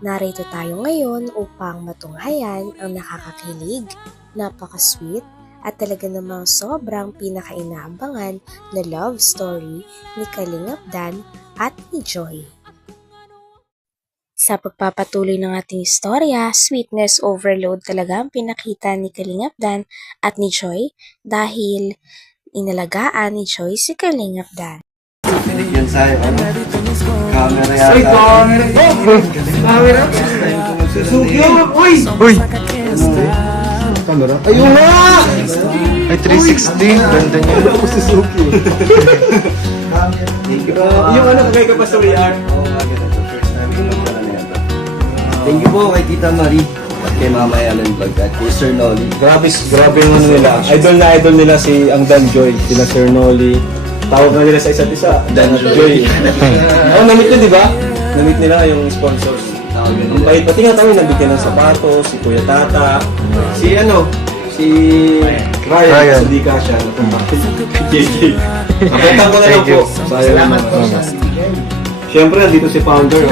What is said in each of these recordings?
Narito tayo ngayon upang matunghayan ang nakakakilig, napaka-sweet, at talaga namang sobrang pinakainaabangan na love story ni Kalingap Dan at ni Joy. Sa pagpapatuloy ng ating istorya, sweetness overload talaga ang pinakita ni Kalingap Dan at ni Joy dahil inalagaan ni Joy si Kalingap Dan. Yan sa'yo, ano? Camera yata. Uy, camera! Susuki ako! Uy! Uy! Camera? Ayun na! Ay, 360. Ganda niya. Ako Suzuki. Thank you. Yung ano, kagay ka pa sa VR? Oo nga, ganito. First time ko lang pala na yan. Thank you po kay Tita Marie at kay Mama Ellen Vlog at kay Sir Nolly. Grabe yung ano nila. Idol nila si ang Dan Joy, sila Sir Nolly. Tawag na nila sa isa't isa. Dan Joy. Oo, namit nyo, di ba? Namit nila yung sponsors. Tawag Ang nila. bait, pati nga kami nabigyan ng sapatos, si Kuya Tata, si Ryan, sa di ka siya, JJ. Napunta ko na lang Thank you. po. Salamat po. Siyempre, nandito si Founder.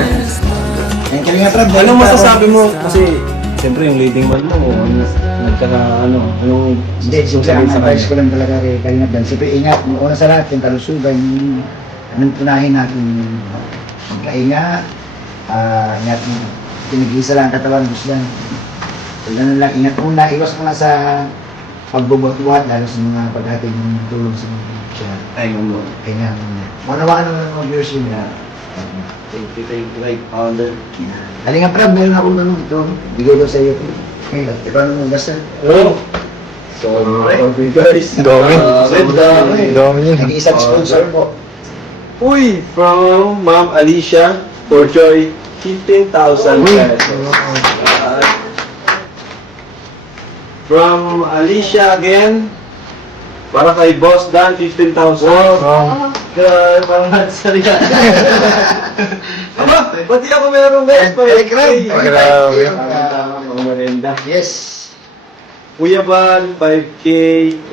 Anong masasabi mo? Kasi, siyempre, yung leading man mo, anong Hindi, siyempre ang advice ko lang talaga kay Kalingap Dan. Siyempre ingat, una sa lahat yung kalusugan, anong tunahin natin magkaingat, ingat mo, pinag-iisa lang ang katawan, Muslan. Ganun lang, ingat muna, iwas muna sa pagbubuhat-buhat, lalo sa mga paghating ng tulong sa mga picture. Ay, mo. Kaya manawaan naman ng mga viewers yun. Thank you, like Founder. Kalingap Rab, meron akong ano, ito, bigay ko sa iyo. Ikaw naman gasal. Hello. So, okay guys. Dami. Dami yun. Nag-iisang sponsor po. Uy, from Ma'am Alicia for Joy, 15,000 pesos. From Alicia again, para kay Boss Dan, 15,000. Wow. Grabe, parang nagsari ka. Aba, ba't di ako meron guys? Grabe. Mga merenda. Yes. Kuya Van, 5K.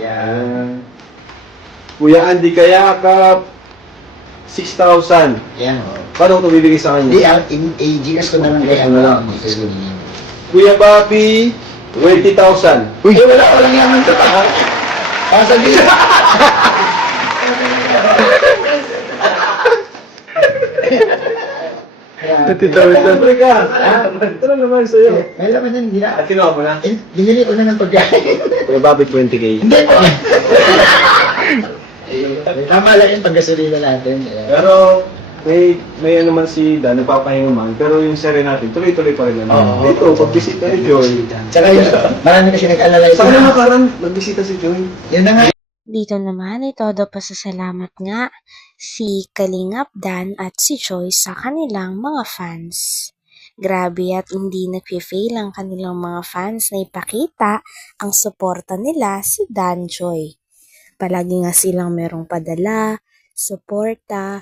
Yan. Kuya Andy Kayakap, 6,000. Yan. Paano ko ito bibigay sa Hindi, kanya? i-GS ko na lang kay ano lang. Kuya Bobby, 20,000. Uy! Wala ko lang yaman ito pa. Sabihin. Siyempre ka. Ito lang naman sa'yo. May laman yan, hindi na. At kinuha mo na? Binili ko na ng pagkain. Kuya Bobby, 20K. Hindi po. Tama lang yung paggasolina natin. Pero, may ano man si Dan, nagpapahinga man. Pero yung sere natin, tuloy-tuloy pa rin naman. Oo. Dito, pagbisita ni Joy. Tsaka yun, marami kasi nag-alala ito. Saan na nakaraan, nagbisita si Joy? Yun na nga. Dito naman ay todo pasasalamat nga si Kalingap Dan at si Joy sa kanilang mga fans. Grabe at hindi nagpe-fail ang kanilang mga fans na ipakita ang suporta nila si Dan Joy. Palagi nga silang merong padala, suporta,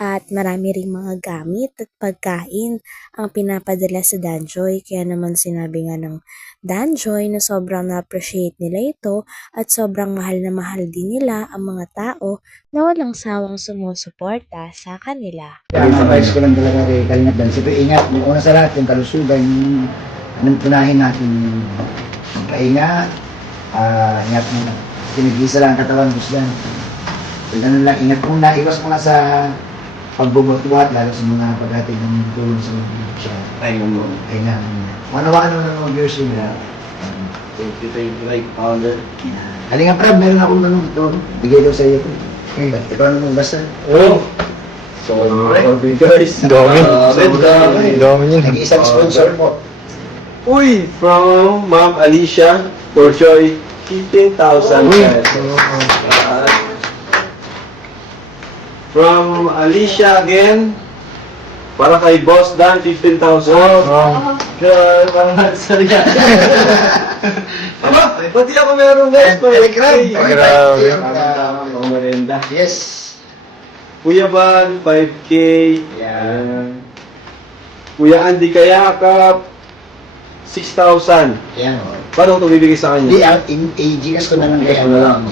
at marami ring mga gamit at pagkain ang pinapadala sa Danjoy. Kaya naman sinabi nga ng Danjoy na sobrang na-appreciate nila ito at sobrang mahal na mahal din nila ang mga tao na walang sawang sumusuporta sa kanila. Ang advice ko lang talaga kay Kalingap Dan. Siyempre ingat, una sa lahat yung kalusugan, anong tunahin natin magkaingat, ingat muna. Pinag-iisa lang ang katawan, Muslan. Ganun lang, ingat muna, iwas muna sa pagbubuhat-buhat, lalo sa mga paghating ng tulong sa mga picture. Ay, mo. Kaya manawaan naman ng mga viewers yun. Thank you, like Founder. Kalingap Rab, meron akong ano, ito, bigay ko sa iyo. Ikaw naman gasal. Oh! So, okay guys. Dami. Dami yun. Nag-iisang sponsor po. Uy, from Ma'am Alicia for Joy, 15,000 pesos. From Alicia again, para kay Boss Dan, 15,000. Wow. Grabe, parang nagsari ka. Aba, ba't di ako meron guys? Grabe. Tama, mga merenda. Yes. Kuya Van, 5K. Yan. Kuya Andy Kayakap, 6,000. Yan. Paano ko ito bibigay sa Hindi, kanya? i-GS ko na lang kay ano lang.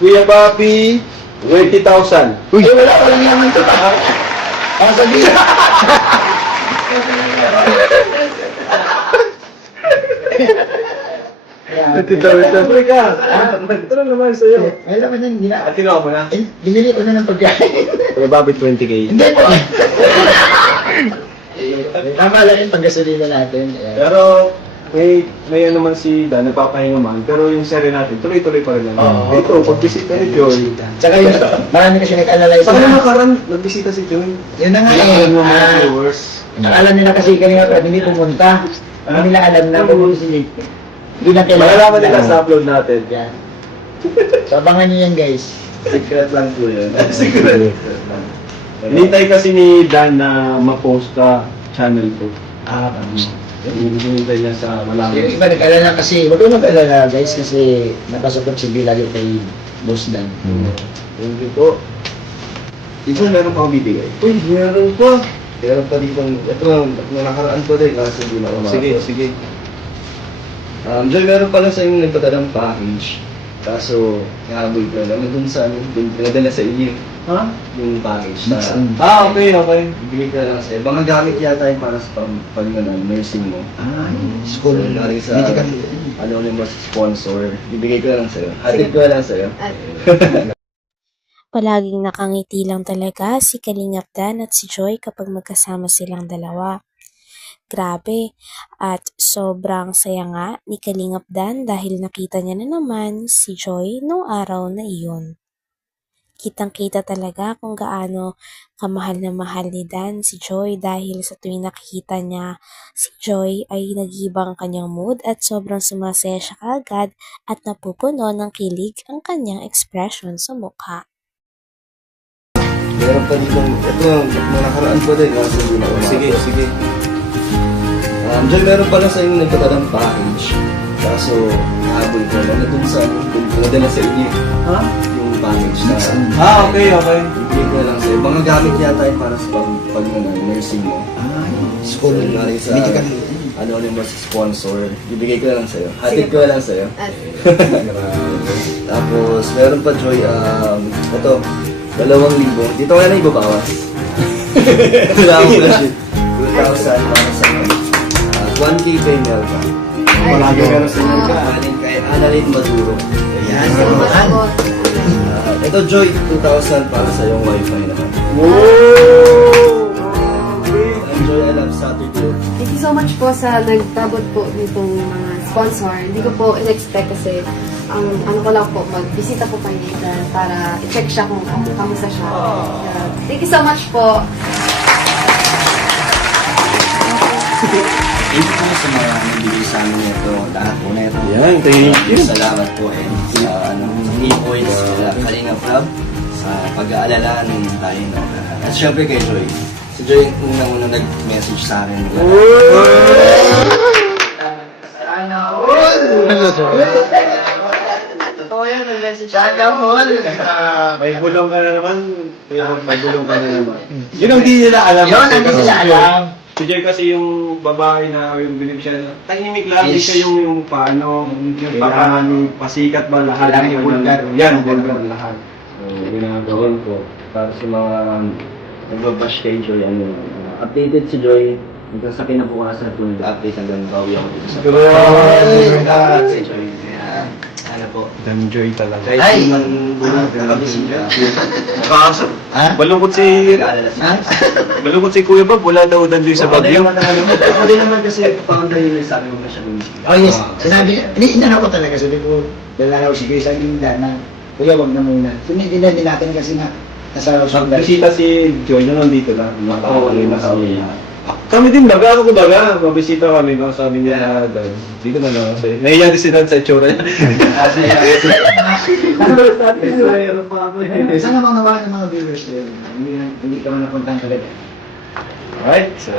Kuya Bobby, 20,000. Uy! Wala ko lang yaman ito pa. Sabihin. Tuloy ka. Ito na naman sa'yo. Ay, naman yan, hindi na. At tinawa mo na? Eh, binili ko na ng pagkain. Probably 20K. Hindi po. Tama lang yung paggasolina natin. Pero, may ano naman si Dan, nagpapahinga man. Pero yung seri natin, tuloy-tuloy pa rin naman. Oo. Ito, pagbisita ni Joy. Tsaka yun, marami kasi nag-alala Sa ito. kanila nakaraan, nagbisita si Joy. Yun na nga Alam mo mga eh. viewers. Alam nila kasi kanina pa, hindi pumunta. Hindi nila alam na pumunta si Nick. Hindi na kailangan. Malalaman nila sa upload natin. Yan. So, abangan nyo yan, guys. Secret lang po yun. Siguro. Hinintay kasi ni Dan na ma-post sa channel ko. Hinintay niya sa Yung malaman. iba nag-alala kasi, huwag kang mag-alala, guys, kasi napasok si Bill lagi kay Boss Dan. Thank you po. Dito meron pa akong bibigay. Uy, meron pa. Meron pa dito. Ito, nakaraan ko din. Kasi hindi na ako Sige, makapos. sige. Joy, meron pala sa inyo nagpadalang package. Kaso, nahabol ko lang. Dun sa amin, dun pinadala sa iyo. Ha? Yung package na. Okay, okay. Bibigay ko lang sa'yo. Mga gamit yata yung para sa nursing mo. School. Galing sa Medical. anonymous sponsor. Bibigay ko lang sa'yo. Hatid ko lang sa'yo. Palaging nakangiti lang talaga si Kalingap Dan at si Joy kapag magkasama silang dalawa. Grabe, at sobrang saya nga ni Kalingap Dan dahil nakita niya na naman si Joy noong araw na iyon. Kitang-kita talaga kung gaano kamahal na mahal ni Dan si Joy dahil sa tuwing nakikita niya si Joy ay nag-ibang kanyang mood at sobrang sumasaya siya kaagad at napupuno ng kilig ang kanyang expression sa mukha. Meron pa dito. Ito, nakaraan ko din. Kasi hindi na ako Sige, makapos. sige. Joy, meron pala sa inyo nagpadalang package. Kaso, nahabol ko lang. Dun sa amin, dun pinadala sa iyo. Ha? Yung package na. Okay, okay. Bibigay ko lang sa'yo. Mga gamit yata yung para sa nursing mo. School. Galing sa Medical. anonymous sponsor. Bibigay ko lang sa'yo. Hatid ko lang sa'yo. Tapos, meron pa, Joy, ito, 2,000. Dito ka na ibabawas. Wala akong budget. 2,000 para sa 1K pay mail ka. Palagi meron sa inyo ka. Galing kay Annalyn Maduro. Yan. Ito, Joy, 2,000 para sa yung wifi naman. Wow! Enjoy, I love Saturday. Thank you so much po sa nagtabot po nitong mga sponsor. Hindi ko po in-expect kasi ano ko lang po, magbisita po kay Nathan para i-check siya kung kamusta siya. Thank you so much po. Thank you po sa mga nagbibigay sa amin ito. Lahat po na ito. Yan, thank you. Salamat po and sa e-points sa Kalinga Club sa pag-aalala ng tayo. No? At syempre kay Joy. Si Joy unang-unang nag-message sa akin. May bulong ka na naman. May bulong ka na naman. Yun ang di nila alam. Yun, hindi sila alam. Si Joy kasi yung babae na yung bilib siya, tahimik lang, hindi siya yung paano, yung pasikat ba lahat. Kailangan yung vulgar. Yan, vulgar lahat. So, ginagawin ko. Para sa mga nagbabash kay Joy, updated si Joy. Hanggang sa kinabukasan po nag-update hanggang bawi ako dito sa si Joy. Kaya, ano po. Dan Joy talaga. Kahit Ay! yung kami si Joy. Ha? Balungkot si... Balungkot si Kuya Bob, wala daw Dan Joy sa Baguio. Ako din naman kasi founder yun sabi mo na siya gumising. Oh yes, sinabi, inano ko talaga, sabi ko, lalaraw si Grace, sabi nila na, kuya, wag na muna. Sunod-din din natin kasi nga, nasa Roswell. Nagbisita si Joy na nandito lang. Oo, na nasa si... Kami din baga, ako baga, mabisita kami, no, sabi niya, dito na lang. Nahiya din si Dan sa itsura niya. Sana mga nawa ng mga viewers eh. Hindi ka man napuntahan kagad. Alright, so...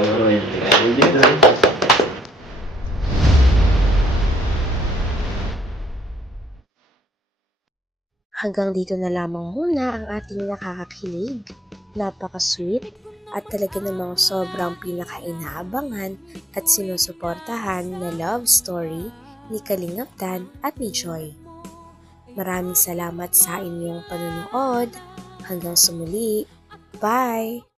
Hanggang dito na lamang muna ang ating nakakakilig, napaka-sweet, at talaga namang sobrang pinaka-inaabangan at sinusuportahan na love story ni Kalingap Dan at ni Joy. Maraming salamat sa inyong panonood. Hanggang sa muli. Bye!